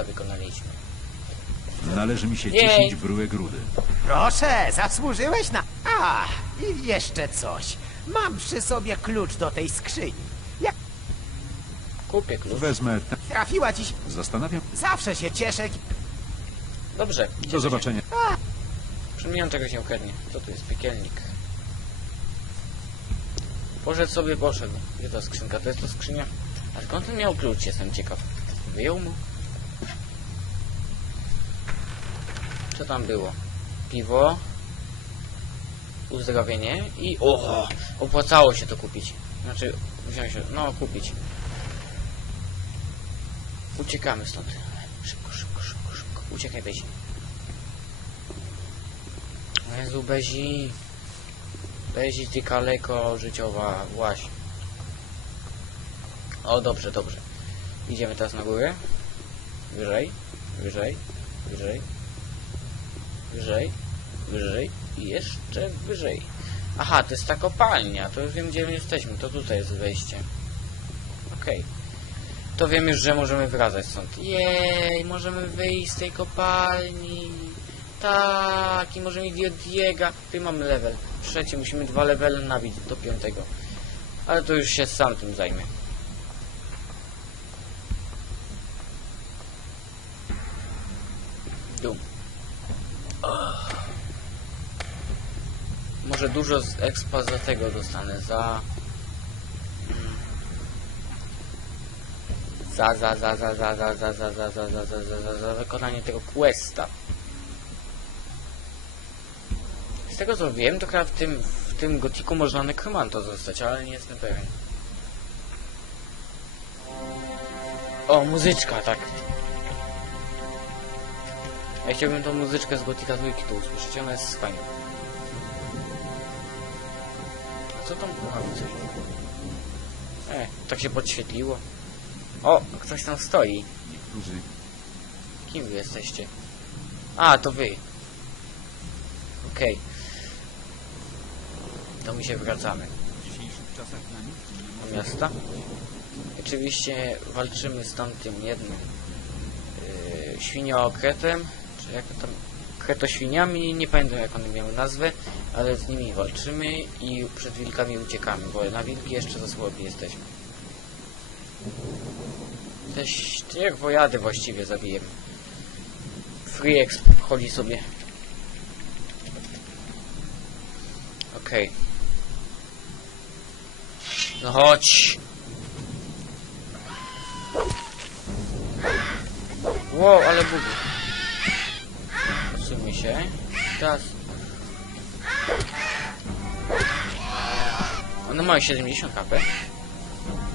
questa wykonaliśmy. Należy mi się Jej. 10 bryłek rudy. Proszę, zasłużyłeś na... A, i jeszcze coś. Mam przy sobie klucz do tej skrzyni. Jak Kupię klucz. Wezmę... te- trafiła ci... się- Zastanawiam... Zawsze się cieszę... Dobrze. Do zobaczenia. Przemieniam czegoś nie ukradnie. Co tu jest? Piekielnik. Poszedł sobie, poszedł. Gdzie ta skrzynka? To jest ta skrzynia? A skąd on miał klucz? Jestem ciekaw. Wyjął mu? Co tam było? Piwo. Uzdrowienie i... O! Opłacało się to kupić. Znaczy, wziąć się... No, kupić. Uciekamy stąd. Szybko, szybko, szybko, szybko. Uciekaj, Bezi. O Jezu, Bezi. Bezi, ty kaleko życiowa. Właśnie. O, dobrze, dobrze. Idziemy teraz na górę. Wyżej, wyżej, wyżej, wyżej, wyżej i jeszcze wyżej. Aha, to jest ta kopalnia. To już wiem, gdzie my jesteśmy. To tutaj jest wejście. Okej. To wiem już, że możemy wracać stąd. Jej, możemy wyjść z tej kopalni. Tak, i możemy iść od Diega. Tu mamy level. Trzeci, musimy dwa levele nabić do piątego. Ale to już się sam tym zajmę. Dum. Może dużo z expa za tego dostanę, za... Za, za, za, za, za, za, za, za, za, za, za, za, za, za, za wykonanie tego questa. Z tego co wiem, to chyba w tym, w tym gotiku można nekromanto zostać, ale nie jestem pewien. O, muzyczka, tak. Ja chciałbym tą muzyczkę z gotika dwójki tu usłyszeć, ona jest fajna. Co tam było? Coś. E, tak się podświetliło. O, ktoś tam stoi. Niektórzy... Kim wy jesteście? A, to wy. Okej. To my się wracamy W dzisiejszych czasach na nic do miasta. Oczywiście walczymy z tamtym jednym yy, świniookretem, czy jak tam kretoświniami, nie pamiętam jak one miały nazwę, ale z nimi walczymy i przed wilkami uciekamy, bo na wilki jeszcze za słabi jesteśmy. Też jak wojady właściwie zabijemy. Free exp chodzi sobie. Okej. No chodź. Wow, ale bugi. Odsuńmy się. Teraz. One mają 70 HP.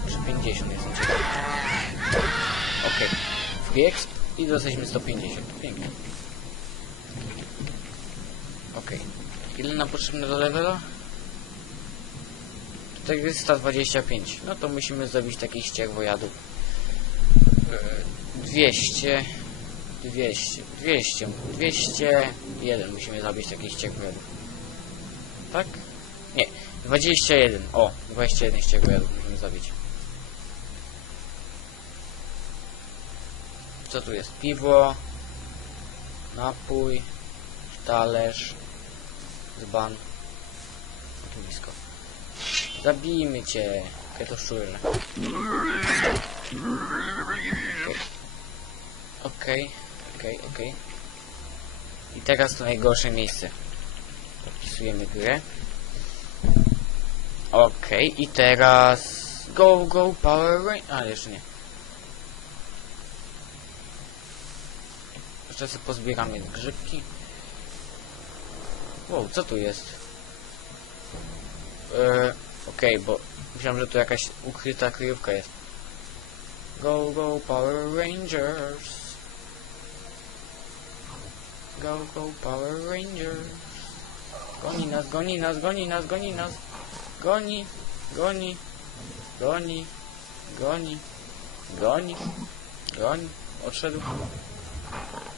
Czy 50 jestem ciekawy. Okej. Free exp i dostaliśmy 150. Pięknie. Okej. Ile nam potrzebne do levela? Tutaj jest 125. No to musimy zrobić takich ścierwojadów. E, 200. 200. 200. 201 musimy zrobić takich ścierwojadów. Tak? Nie. 21. O, 21 ścierwojadów musimy zrobić. Co tu jest? Piwo, napój, talerz, dzban. Tu blisko. Zabijmy cię, kretoszczurze. Okej, okej, okej. I teraz to najgorsze miejsce. Podpisujemy grę. Okej, i teraz... Go, go, Power Ranger... A, jeszcze nie. Jeszcze sobie pozbieramy grzybki. Wow, co tu jest? Eee, Okej, bo myślałem, że tu jakaś ukryta kryjówka jest. Go, go, Power Rangers. Go, go, Power Rangers. Goni nas, goni nas, goni nas, goni nas. Goni, goni, goni, goni, goni, goni. Odszedł.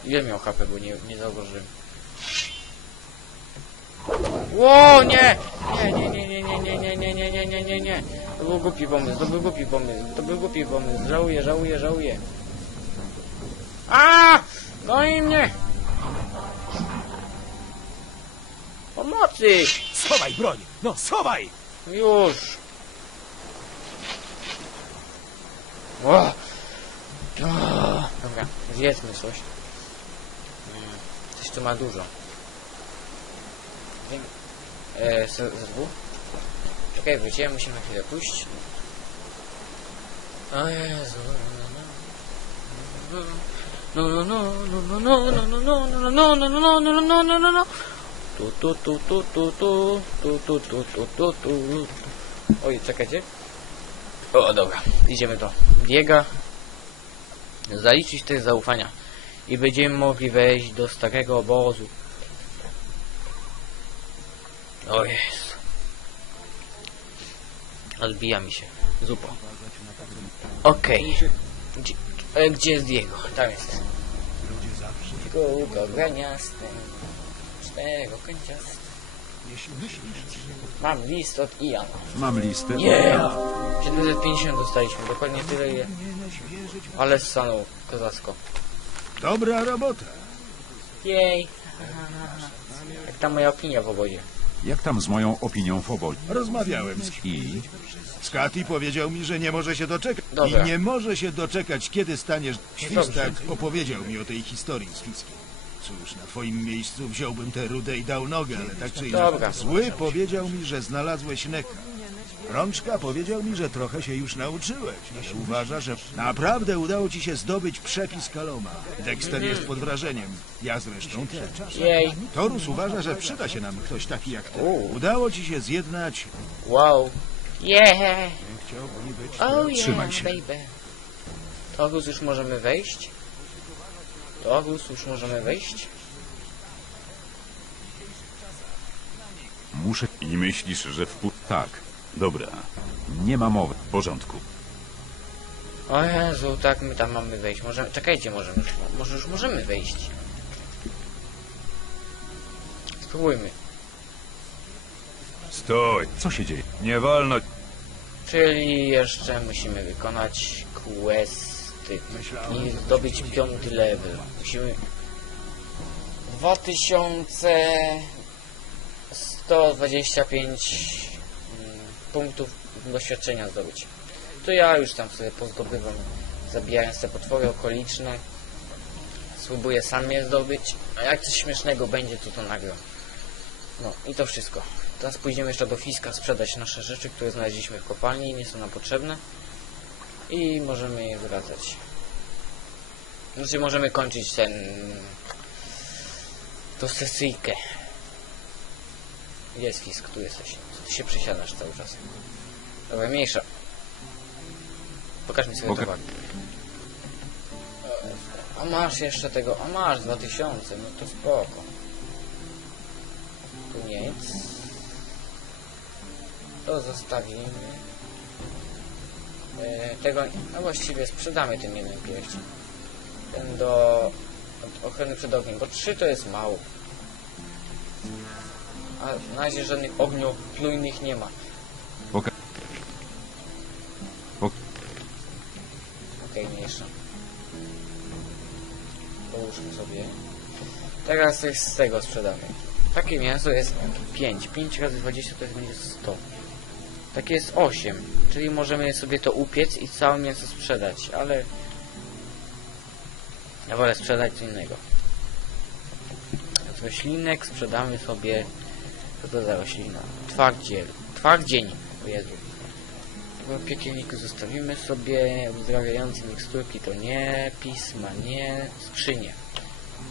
Ile miał HP, bo nie, nie zauważyłem. Ło, nie! Nie, nie, nie, nie, nie, nie, nie, nie, nie, nie, nie, nie, nie. To był głupi pomysł, to był głupi pomysł, to był głupi pomysł. Żałuję, żałuję, żałuję. A! No i mnie! Pomocy! Schowaj broń! No, schowaj! Już! O! Dobra, zjedzmy coś. Mm, Coś tu ma dużo. Wiem. E, z, z dwóch? Czekaj, wróciłem, musimy chwilę pójść. O Jezu. No no no no no no no no no no no no no no no no no no tu tu tu tu tu tu tu tu tu tu tu tu Oj, czekajcie. O, dobra. Idziemy do biega. Zaliczyć test zaufania. I będziemy mogli wejść do starego obozu. O jest. Odbija mi się. Zupa. Okej. E, gdzie jest Diego? Tam jest. Kółko graniaste. Cztero kęciaste. Mam list od Iana. Mam listę. Nie! 750 dostaliśmy, dokładnie tyle ile. Ale stanął kozacko. Dobra robota. Jej! Jak ta moja opinia w obozie. Jak tam z moją opinią w obozie? Rozmawiałem z I Skati powiedział mi, że nie może się doczekać. Dobra. I nie może się doczekać, kiedy staniesz... Świstak opowiedział mi o tej historii z Fiskiem. Cóż, na twoim miejscu wziąłbym tę rudę i dał nogę, ale tak czy Dobra. inaczej. Zły powiedział mi, że znalazłeś Neka. Rączka powiedział mi, że trochę się już nauczyłeś, ale uważa, że naprawdę udało ci się zdobyć przepis Kaloma. Dexter jest pod wrażeniem. Ja zresztą też. Jej! Torus uważa, że przyda się nam ktoś taki jak ty. U. Udało ci się zjednać... Wow! Yeah! Chciałbym być... Oh yeah, Trzymaj się. baby! Torus już możemy wejść? Torus już możemy wejść? muszę... I myślisz, że wpół... Tak, Dobra, nie ma mowy. w porządku. O Jezu, tak my tam mamy wejść. Możemy, czekajcie, możemy już, może już możemy wejść. Spróbujmy. Stój! Co się dzieje? Nie wolno... Czyli jeszcze musimy wykonać i zdobyć piąty level. Musimy 2125 mm, punktów doświadczenia zdobyć. To ja już tam sobie pozdobywam, zabijając te potwory okoliczne. Spróbuję sam je zdobyć, a jak coś śmiesznego będzie, to to nagram. No i to wszystko. Teraz pójdziemy jeszcze do Fiska sprzedać nasze rzeczy, które znaleźliśmy w kopalni, nie są nam potrzebne. I możemy je zwracać. Znaczy możemy kończyć ten... tą sesyjkę. Gdzie jest Fisk? Tu jesteś. Ty się przysiadasz cały czas? Dobra, mniejsza. Pokaż mi sobie Poka- towar. A masz jeszcze tego, a masz 2000, no to spoko. Tu nic. To zostawimy. E, tego, no właściwie sprzedamy ten jeden pierścień. Ten do ochrony przed ogniem, bo 3 to jest mało. A na razie żadnych ognioplujnych nie ma. Poka... Pok... Okej, mniejsza. Połóżmy sobie. Teraz coś z tego sprzedamy. Takie mięso jest 5. 5 razy 20 to jest będzie 100. Takie jest 8. Czyli możemy sobie to upiec i całe mięso sprzedać, ale... Ja wolę sprzedać co innego. Roślinek sprzedamy sobie... Co to za roślina? Twardziel. Twardzień. O Jezu. W piekielniku zostawimy sobie uzdrawiające miksturki to nie, pisma nie, skrzynie.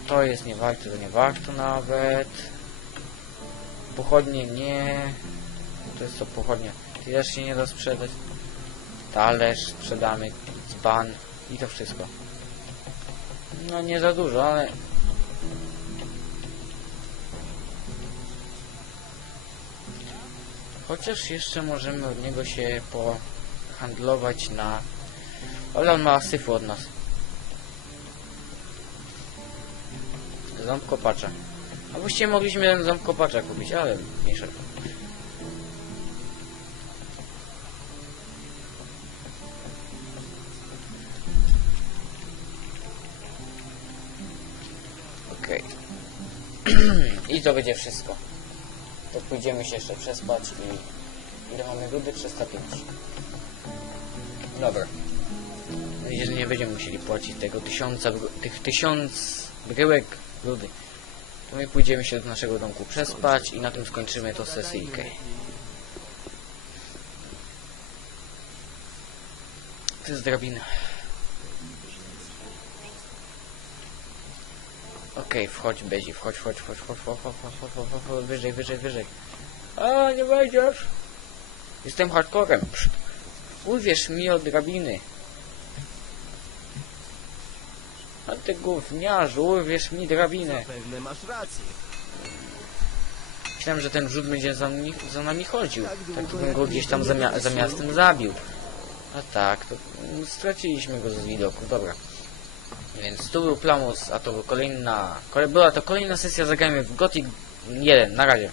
To jest nie warto, to nie warto nawet. Pochodnie nie. To jest to pochodnie. Ty też się nie da sprzedać. Talerz sprzedamy, dzban i to wszystko. No nie za dużo, ale... Chociaż jeszcze możemy od niego się pohandlować na... Ale on ma syfu od nas. Ząb kopacza. A właściwie mogliśmy ten ząb kopacza kupić, ale mniejsza. To będzie wszystko. To pójdziemy się jeszcze przespać i... Ile mamy rudy? 305. Dobra. Jeżeli nie będziemy musieli płacić tego tysiąca, tych tysiąc bryłek rudy, to my pójdziemy się do naszego domku przespać i na tym skończymy to sesyjkę. To jest drabina. Okej, wchodź Bezi, wchodź, wchodź, wchodź, wchodź, wchodź, wchodź, wchodź, wchodź, wchodź, wchodź, wchodź, wyżej, wyżej, wyżej. A, nie wejdziesz. Jestem hardcorem. Psz. Uwierz mi od drabiny. A ty gówniarzu, uwierz mi drabinę. Pewnie masz rację. Myślałem, że ten rzut będzie za, nami- za nami chodził. Tak to bym go gdzieś tam za, mia za miastem zabił. A tak, to mm, straciliśmy go z widoku, dobra. Więc tu był Plamus, a to była kolejna... Kole, była to kolejna sesja, zagrajmy w Gothic 1, na razie.